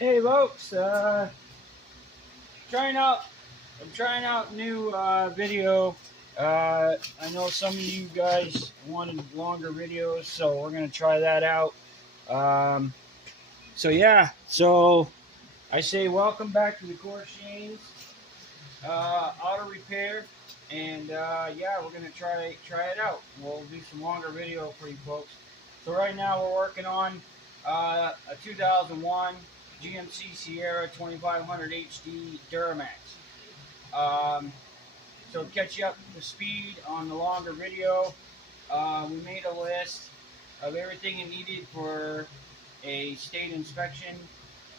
Hey folks, trying out. I'm trying out new video. I know some of you guys wanted longer videos, so we're gonna try that out. Um, so I say welcome back to the Core Shane's Auto Repair, and yeah, we're gonna try it out. We'll do some longer video for you folks. So right now we're working on a 2001 GMC Sierra 2500 HD Duramax. Um, so to catch you up to speed on the longer video, we made a list of everything you needed for a state inspection.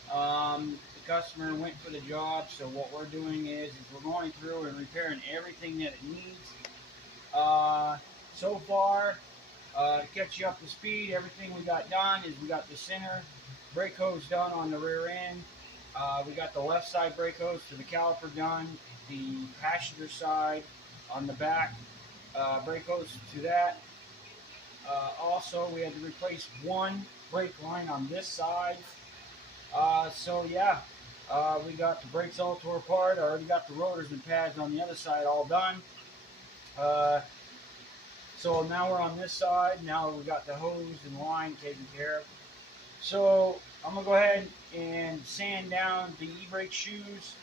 The customer went for the job, so what we're doing is we're going through and repairing everything that it needs. Uh, so far, to catch you up to speed, everything we got done is we got the center brake hose done on the rear end. We got the left side brake hose to the caliper done. The passenger side on the back brake hose to that. Also, we had to replace one brake line on this side. So yeah, we got the brakes all tore apart. I already got the rotors and pads on the other side all done. Uh, so now we're on this side. Now we got the hose and line taken care of. So I'm gonna go ahead and sand down the e-brake shoes.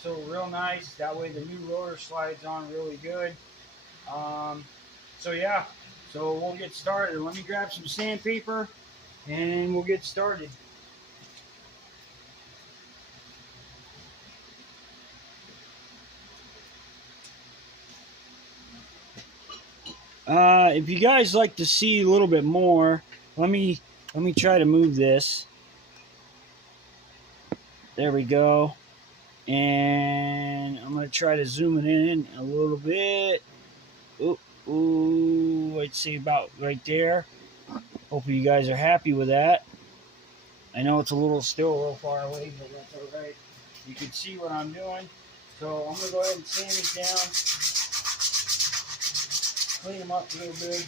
So real nice. That way the new rotor slides on really good. Um, so yeah, so we'll get started. Let me grab some sandpaper and we'll get started. If you guys like to see a little bit more, let me try to move this. There we go. And I'm gonna try to zoom it in a little bit. Ooh, I'd say about right there. Hopefully you guys are happy with that. I know it's still a little far away, but that's all right. You can see what I'm doing. So I'm gonna go ahead and sand it down, clean them up a little bit.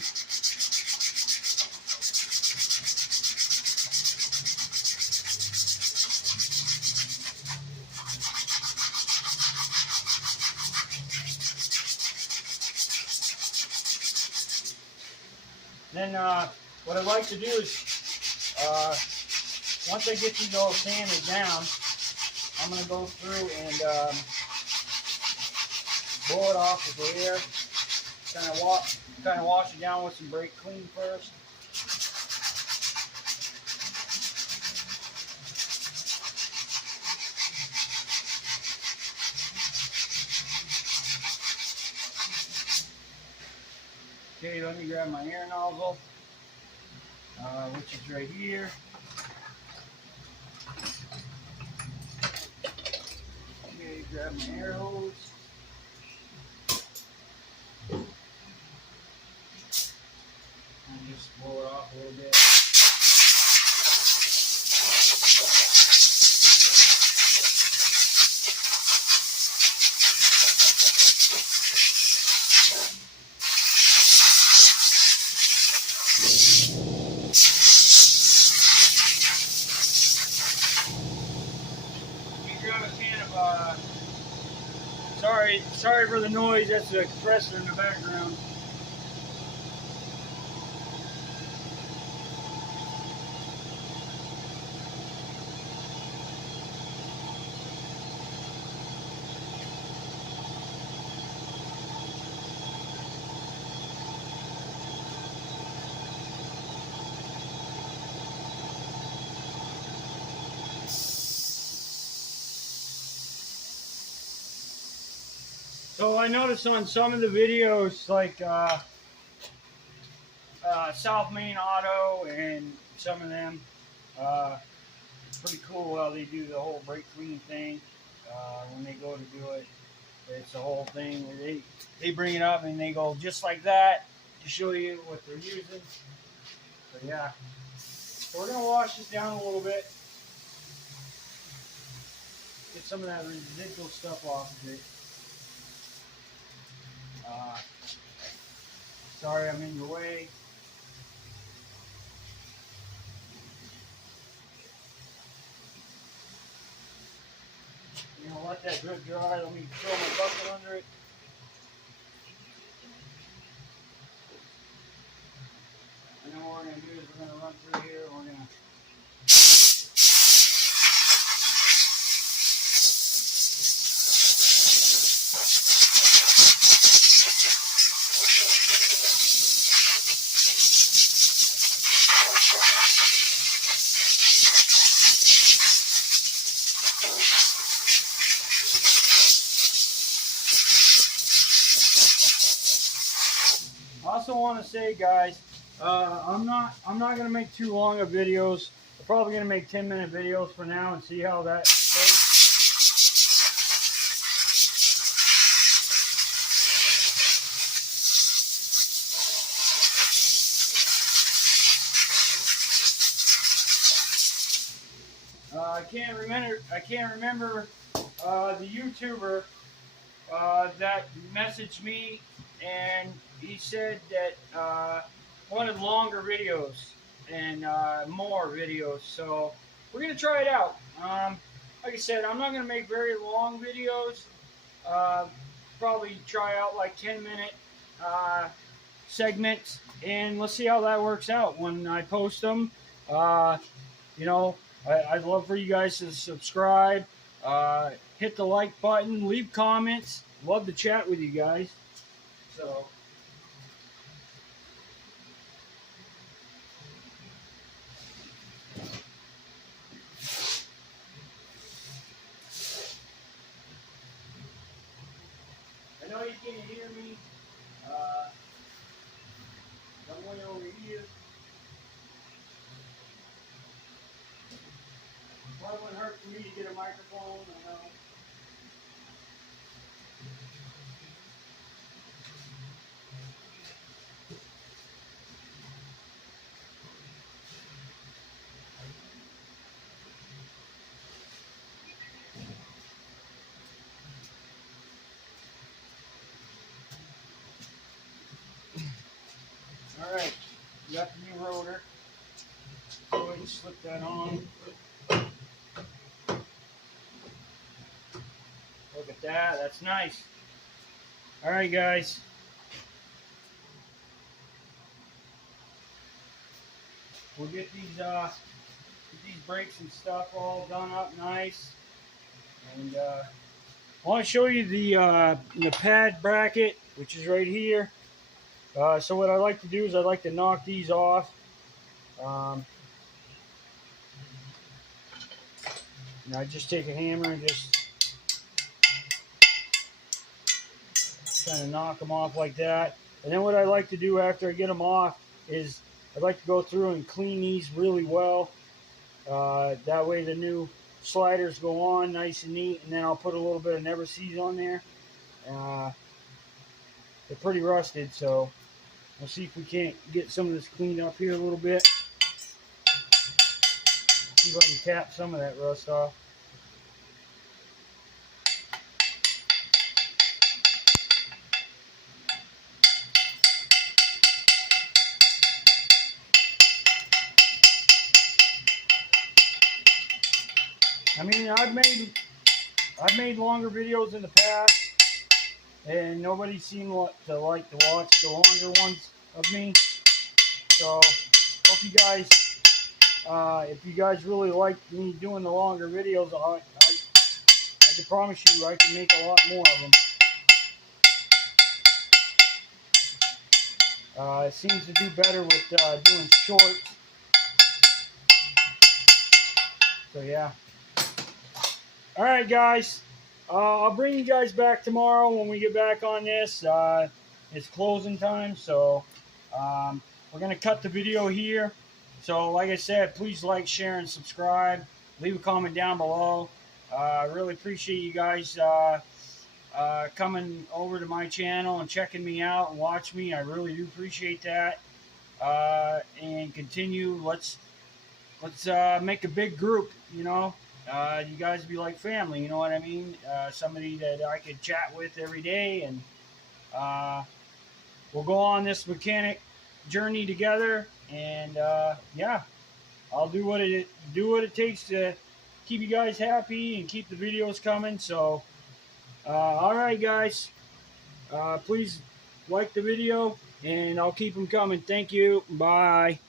Then what I'd like to do is, once I get these all sanded down, I'm going to go through and blow it off with the air. Kind of wash it down with some brake clean first. Okay, let me grab my air nozzle, which is right here. Okay, grab my air hose. And just blow it off a little bit. You grab a can of, sorry for the noise, that's the compressor in the background. So I noticed on some of the videos, like South Main Auto and some of them, it's pretty cool how they do the whole brake clean thing. When they go to do it, it's the whole thing where they bring it up and they go just like that to show you what they're using. So yeah, so we're gonna wash this down a little bit, get some of that residual stuff off of it. Sorry I'm in your way. let that drip dry. Let me throw my bucket under it. And then what we're going to do is we're going to run through here. And we're going to I also want to say, guys, I'm not going to make too long of videos. I'm probably going to make 10-minute videos for now and see how that goes. I can't remember the YouTuber that messaged me, and he said that wanted longer videos and more videos. So we're gonna try it out. Like I said, I'm not gonna make very long videos. Probably try out like 10-minute segments, and let's see how that works out when I post them. You know, I'd love for you guys to subscribe, hit the like button, leave comments. Love to chat with you guys. So, I know you can't hear me. I'm way over here. Probably wouldn't hurt for me to get a microphone. I know. All right, you got the new rotor. Go ahead and slip that on. Look at that. That's nice. All right, guys. We'll get these brakes and stuff all done up nice, and I want to show you the pad bracket, which is right here. So what I like to do is I like to knock these off. And I just take a hammer and just kind of knock them off like that. And then what I like to do after I get them off is I like to go through and clean these really well. That way the new sliders go on nice and neat, and then I'll put a little bit of Never Seas on there. They're pretty rusted, so we'll see if we can't get some of this cleaned up here a little bit. See if I can tap some of that rust off. I mean, I've made longer videos in the past, and nobody seemed to like to watch the longer ones of me. So hope you guys, if you guys really like me doing the longer videos, I can promise you I can make a lot more of them. It seems to do better with doing shorts. So yeah. All right, guys. I'll bring you guys back tomorrow when we get back on this. It's closing time, so we're going to cut the video here. So like I said, please like, share, and subscribe. Leave a comment down below. I really appreciate you guys coming over to my channel and checking me out and watch me. I really do appreciate that. And continue. Let's make a big group, you know. You guys be like family, you know what I mean? Somebody that I could chat with every day, and we'll go on this mechanic journey together. And yeah, I'll do what it takes to keep you guys happy and keep the videos coming. So, all right, guys, please like the video, and I'll keep them coming. Thank you. Bye.